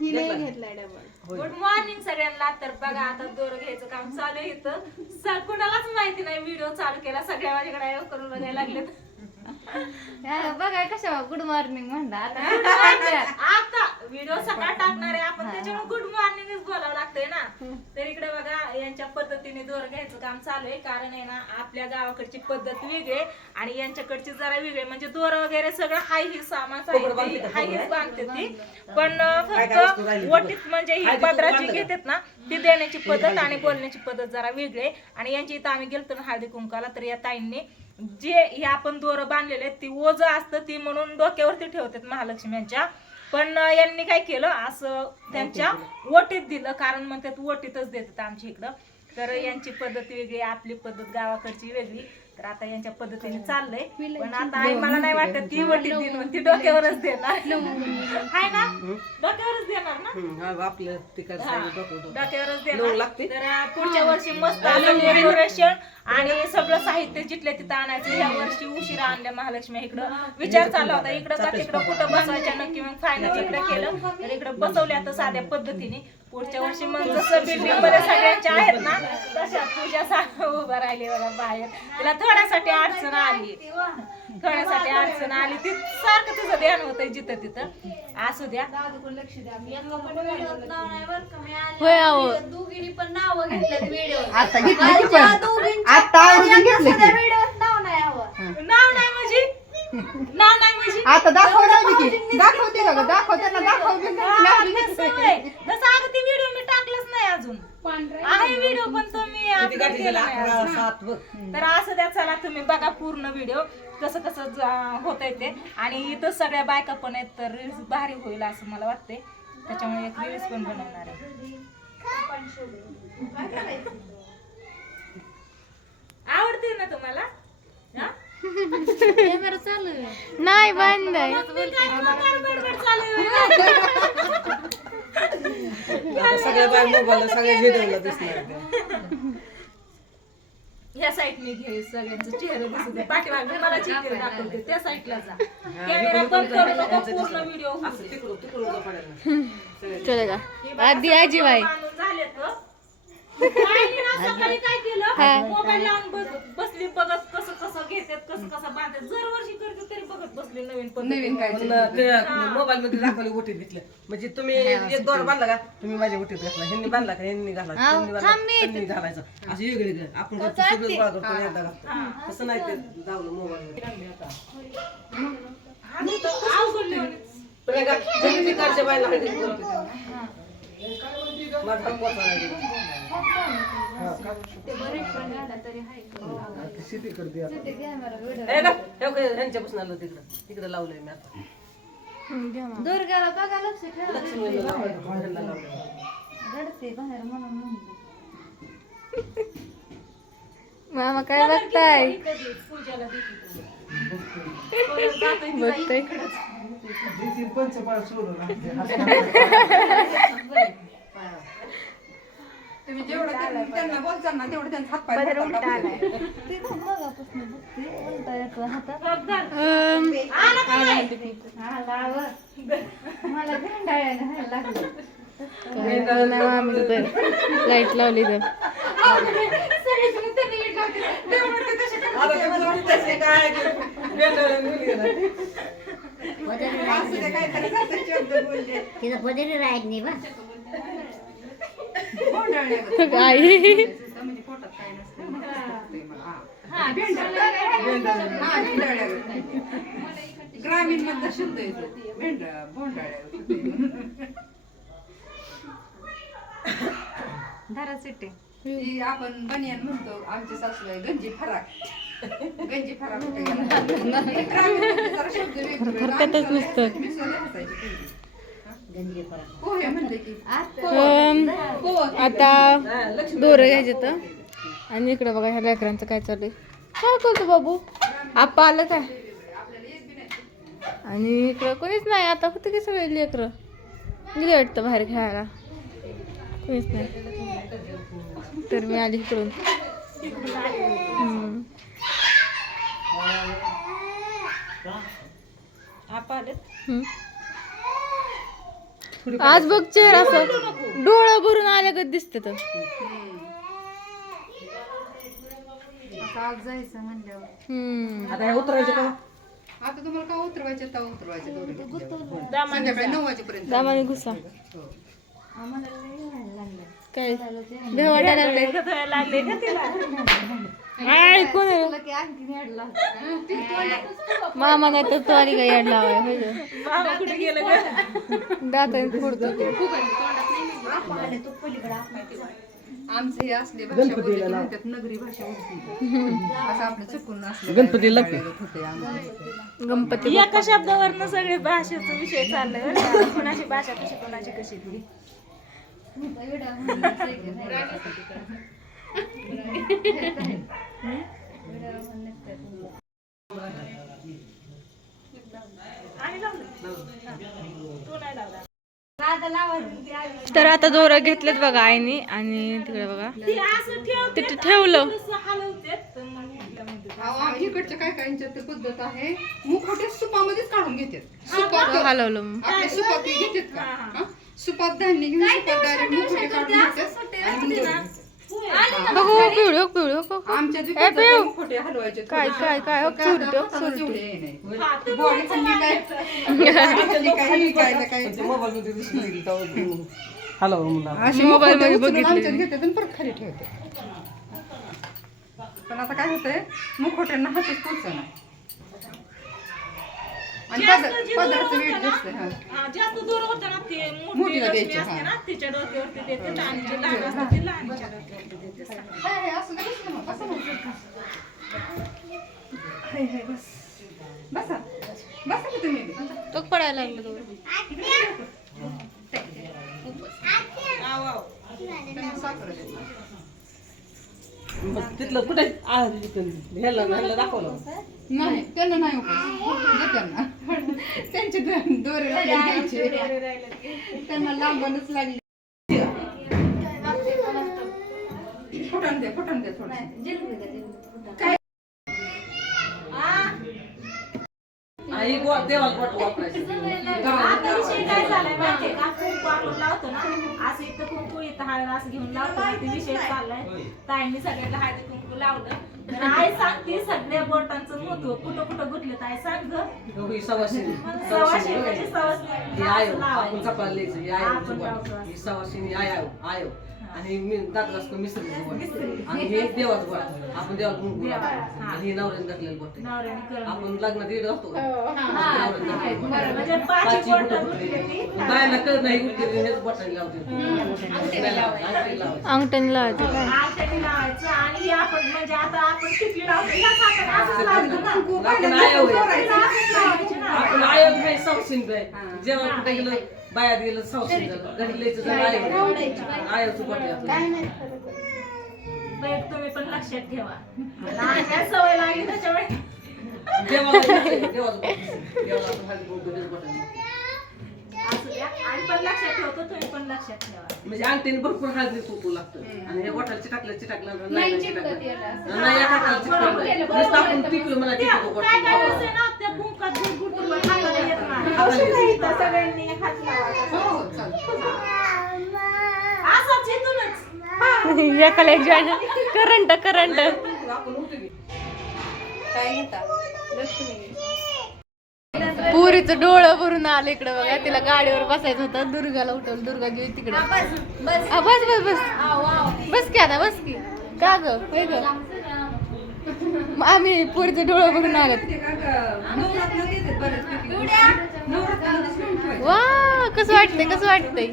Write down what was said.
घेतलाय double. Good morning सगळ्यांना. तर बघा आता दोर घ्यायचं काम चालू आहे इथं. कुणालाच माहिती नाही व्हिडिओ चालू केला. सगळ्या माझ्याकडे करून बघायला लागले. बघा कशा गुड मॉर्निंग म्हणता आता व्हिडिओ सकाळ टाकणार आहे आपण, त्याच्यामुळे गुड मॉर्निंगच बोलावं लागतंय ना. तर इकडे बघा यांच्या पद्धतीने दोर घ्यायचं काम चालू आहे. कारण आहे ना आपल्या गावाकडची पद्धत वेगळी आहे आणि यांच्याकडची जरा वेगळी. म्हणजे दोर वगैरे सगळं हाय ही सामान हाय हीच बांधते ती. पण फक्त वटीत म्हणजे ही पदराची घेतात ना ती देण्याची पद्धत आणि बोलण्याची पद्धत जरा वेगळी आहे. आणि यांची इथं आम्ही गेलतो ना हळदी कुंकाला, तर या ताईंनी जे हे आपण दोरं बांधलेले ती ओझं असतं ती म्हणून डोक्यावरती ठेवतात महालक्ष्म्यांच्या. पण यांनी काय केलं असं त्यांच्या वटीत दिलं. कारण मग त्यात वटीतच देतात आमच्या इकडं. तर यांची पद्धत वेगळी, आपली पद्धत गावाकडची वेगळी. तर आता यांच्या पद्धतीने चाललंय. पण आता आई मला नाही वाटत ती वटीत देणार, ती डोक्यावरच देणार हाय ना, डोक्यावरच देणार ना आपलं डोक्यावरच देणार. तर पुढच्या वर्षी मस्त आलं डेकोरेशन आणि सगळं साहित्य जिथल्या तिथं आणायचं. ह्या वर्षी उशिरा आणल्या महालक्ष्मी. इकडं विचार चालला होता इकडं का तिकडं कुठं बसवायच्या नक्की, मग फायनल इकडे केलं. तर इकडे बसवल्या आता साध्या पद्धतीने. पुढच्या वर्षी मग जसं बिल्डिंग मध्ये सगळ्यांच्या आहेत ना तशा पूजा उभं राहिली बघा बाहेर. तिला थोड्यासाठी अडचण आली, थोड्यासाठी अडचण आली. ती सारखं तिचं ध्यान होतंय जिथं तिथं. असू द्या. होय अहो दोघींनी पण नाव घेतलं व्हिडिओ. आता घेतलं की पण आता आवडून घेतलं की व्हिडिओत नाव नाही हवं. नाव नाही म्हणजे नाव नाही म्हणजे आता दाखवणार की दाखवते का दाखवते ना दाखवते तसं अगं ती व्हिडिओ मी टाकलंच नाही अजून. आहे व्हिडिओ पण तो मी upload केला नाही अजून. तर असं द्या चला तुम्ही बघा पूर्ण व्हिडिओ कसं कसं होतंय ते. आणि इथं सगळ्या बायका पण आहेत तर रील्स भारी होईल असं मला वाटतंय. त्याच्यामुळे एक रील्स पण बनवणार आहे. आवडते ना तुम्हाला? कॅमेरा चालू आहे. नाही बंद आहे. सगळ्या बाय मोबाईल सगळ्या व्हिडिओला दिसणार. या साईडने घे सगळ्यांचे चेहरे दिसत आहे. पाठीमागे मला चेहरे दाखवते त्या साईडला जा. कॅमेरा बंद करू नको, पूर्ण व्हिडिओ चलेगा आधी आजी बाई झालेत. सकाळी काय केलं मोबाईल लावून बसली बघत कसं कसं घेतात कसं कसं बांधतात. जर वर्षी करते तरी बघत बसली नवीन नवीन काय मोबाईल मध्ये दाखवले ओटीत घेतलं. म्हणजे तुम्ही एक दोर बांधला का तुम्ही माझ्या ओटीत घातला, ह्यांनी बांधला का ह्यांनी घाला, त्यांनी घालायचं असं वेगळे आपण सगळं गोळा करतो एकदा घालतो. तसं नाही ते दावलं मोबाईल तिकडच्या बायला माझा पोचा ह्यांच्यापासून आलं तिकडं तिकडे लावलंय मी आता. दुर्गाला बघा लक्ष ठेवा. लक्ष्मीला लावलंय. रडते बाहेर म्हणून. मामा काय बघताय? पूजाला बघताय तुम्ही जेवढं त्यांना बोलता ना तेवढं त्यांचा हात पाय ते पण मगापासून बघते. बोलता येतं हातात. मला भेंडाळ्या घालायला लागलं. लाईट लावली तर तिथं पदरी राहत नाही बा. आई ग्रामीण मध्ये शुद्ध येतो धरा सिट्टे आपण बनियान म्हणतो. आमची सासूबाई गंजी फराक गंजी फराक फरकतच नसतं. आता दोरं घ्यायचे तर. आणि इकडे बघा ह्या लेकरांचं काय चालू आहे. काय करतो बाबू आपा आलं काय? आणि इकडं कोणीच नाही आता, फक्त की सगळे लेकरं गेले वाटतं बाहेर खेळायला, कोणीच नाही. तर मी आली इकडून. आज बघ चेहरा असं डोळं भरून आल्यागत दिसत तर आता आज जायचं म्हणल्यावर आता हे उतरायचे का आता तुम्हाला का उतरवायचे तर उतरवायचे संध्याकाळी 9 वाजेपर्यंत दामाने घुसा काय भेव वाटायला लागले लागले का तिला हाय कोण मामा नाही तर तो आली का याड लावाय मामा कुठे गेलं ग दात फोडतो आमचे हे असले भाषा बोलले की म्हणतात नगरी भाषा उठली असं आपलं चुकून असलं गणपती लागते गणपती एका शब्दावरनं सगळे भाषेचा विषय चाललाय बरं का? कोणाची भाषा कशी कोणाची कशी ती आणि लावलं तू नाही लावला तर आता दोरं घेतलेत बघा आईनी आणि तिकडे बघा ती असं ठेवते तिथे ठेवलं थोडंसं हलवते तर मग म्हटलं म्हणते इकडच्या काय काहींच्या ते पद्धत आहे मुखवटे सुपामध्येच काढून घेतात सुपात हलवलं मग. आपले सुपात ते घेतात का हा? सुपात धान्य घेऊन सुपात डायरेक्ट मुखवटे काढून घेतात आणि मग दोरे घेतात. बघू पिवळी पिवळी आमच्या ए, पिऊ. मुखवटे हलवायचे काय काय काय हो, चुरटी हो, चुरटी. बॉडी खाल्ली काय बॉडी खाल्ली काय ही काय काय मोबाईल मध्ये दिसली हॅलो मुला अशी मोबाईल मध्ये मुखवटे उचलून बघितले. आमच्यात घेतात आणि परत खाली ठेवतात पण आता काय होतंय मुखवट्यांना हातच पोचणार आणि पदराचं वेट जास्त आहे, हा. जास्त दूर होतं ना ते मोठी मोठीला रश्मी द्यायची, असते हा. ना तिच्या डोक्यावरती देते आणि जी लहान असते ती लहानच्या डोक्यावरती देते हाय, हाय, असं नाही बसलं मग, असं नाही. हाय, हाय, बस. बसा बसा की तुम्ही बी. तो पडायला लागला तो. आव आव त्यांना साखर द्या. तिथलं कुठे ह्याला दाखवलं नाही त्यांना नाही उपवास दे त्यांना त्यांचे दोरे द्यायचे त्यांना लांबणच लागली फुटण द्या थोडं आई देवाला बोट वापरायचं आता विषय काय झालाय माहितीये का कुंकू आपण लावतो ना असं इथं कुंकू इथं हळद असं घेऊन लावतो ना, ते विषय चाललाय ताईंनी सगळ्यांना हळदी कुंकू लावलं तर आई सांगते सगळ्या बोटांचं महत्व कुठं कुठं गुतलं तर आई सांग ग सवाशिनी सवाशे म्हणजे ही आयो आपण चपाला लिहायचं ही आयो आपण लावतो. ही सवाशिनी आयो आयो आणि मी दाखल असतो मिसरीचं बोट आणि हे देवाचं बोट आपण देवाला कुंकू लावतो. आणि हे नवऱ्याने घातलेलं बोट आहे. नवऱ्याने करून आपण लग्नात येत असतो म्हणजे पाचही बोटं गुंतलेली. बायला कळत नाही उठलेली हेच बोटाने लावते अंगठ्याने लावायचं काय आरत्याने लावायचं आणि हे आपण म्हणजे आता आपण टिकली लावतो ह्याच हाताने असंच लावतो ना. आपण आयो आहे. असंच लावायची ना. आपण आयो आहे सवशीन आहे जेव्हा कुठे गेलं बायात गेलं सवशीन झालं घरी लिहायचं झालं आयोचं बोट आहे आपलं. बाई, तुम्ही पण लक्षात ठेवा लहान काय सवय लागली त्याच्यामुळे देवाला लिहायचं, देवाचं बोट आहे. देवाला आपण हळदी कुंकू देत बोटाने. असू द्या आणि पण लक्षात ठेवतो तुम्ही पण लक्षात ठेवा म्हणजे अंगठीने भरपूर हळदी कुंकू लागतं आणि हे बोटाला चिटाकलं नाही चिटाकलं नाही टाकायला चिटकलं नुसतं आपण टिकलं मला टिकलं बोट काय काय दिवस ना त्या कुंकात दूध गुटून पण हाताला येत नाही इथं सगळ्यांनी हात लावायचा हो हो चालतं असाच इथूनच एकाला एक जॉईन करंट आपण उठू की. काय घेता पुरीचं डोळं भरून आलं इकडे बघा तिला गाडीवर बसायचं होतं दुर्गाला उठवलं दुर्गा घेऊन तिकडे बस बस बस की आता बस की का ग होय ग आम्ही पुरीचं डोळं भरून आलं वा कसं वाटतंय